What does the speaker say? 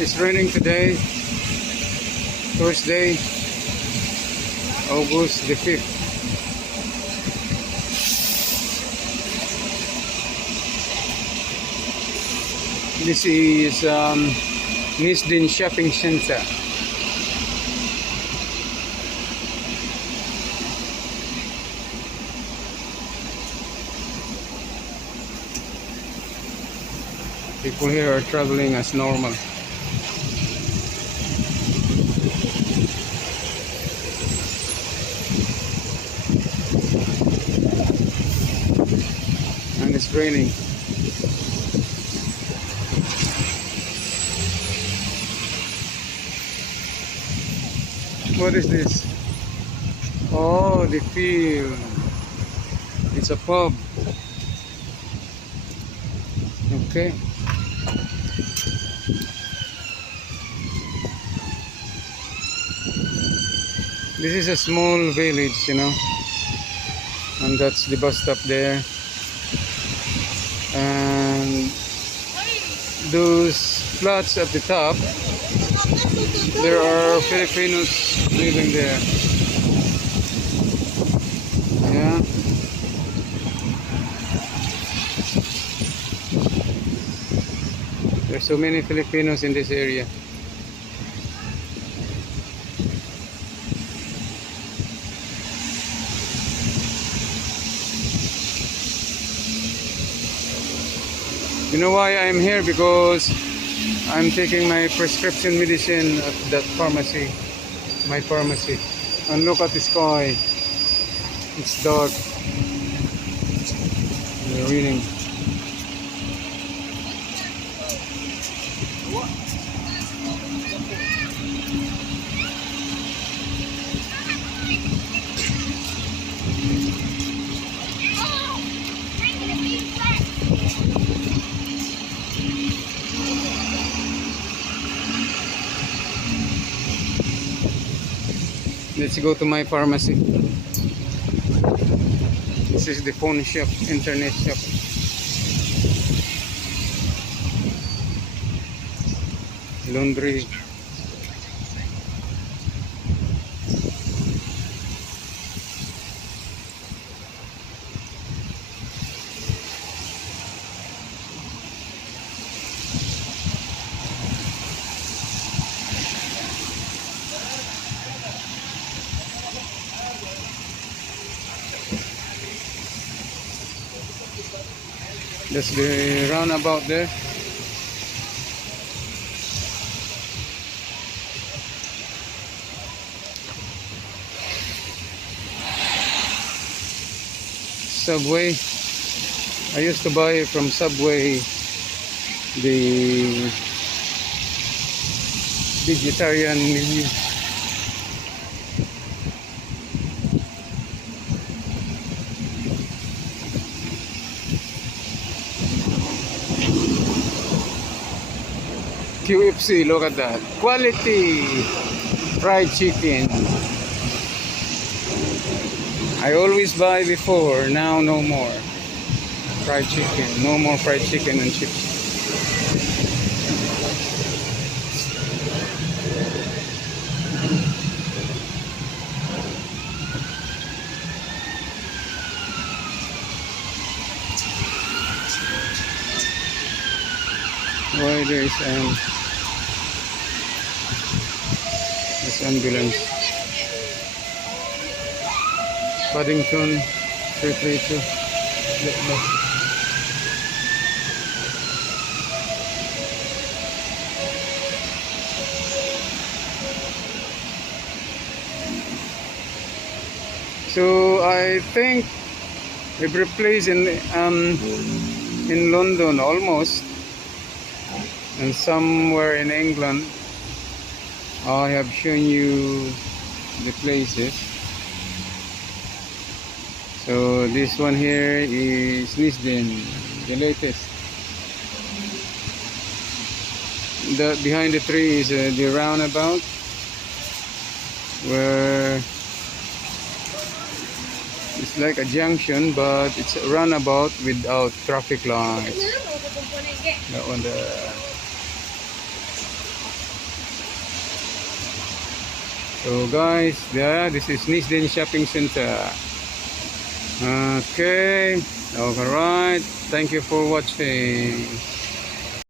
It's raining today, Thursday, August the 5th. This is Neasden Shopping Center. People here are traveling as normal. And it's raining. What is this? Oh, the field. It's a pub. Okay. This is a small village, you know, and that's the bus stop there, and those flats at the top, there are Filipinos living there. Yeah. There's so many Filipinos in this area. You know why I'm here? Because I'm taking my prescription medicine at that pharmacy, my pharmacy. And look at the sky. It's dark. It's raining. Let's go to my pharmacy. This is the phone shop, internet shop. Laundry. That's the roundabout there. Subway. I used to buy from Subway the vegetarian menu. QFC, look at that. Quality fried chicken. I always buy before, now no more. Fried chicken, no more fried chicken and chips. Why there is this ambulance. Paddington 332. So I think every place in London almost, and somewhere in England, I have shown you the places. So this one here is Neasden, the latest. Behind the tree is the roundabout, where it's like a junction, but it's a roundabout without traffic lights. That one there. So guys, yeah, this is Neasden Shopping Center. Okay, alright. Thank you for watching.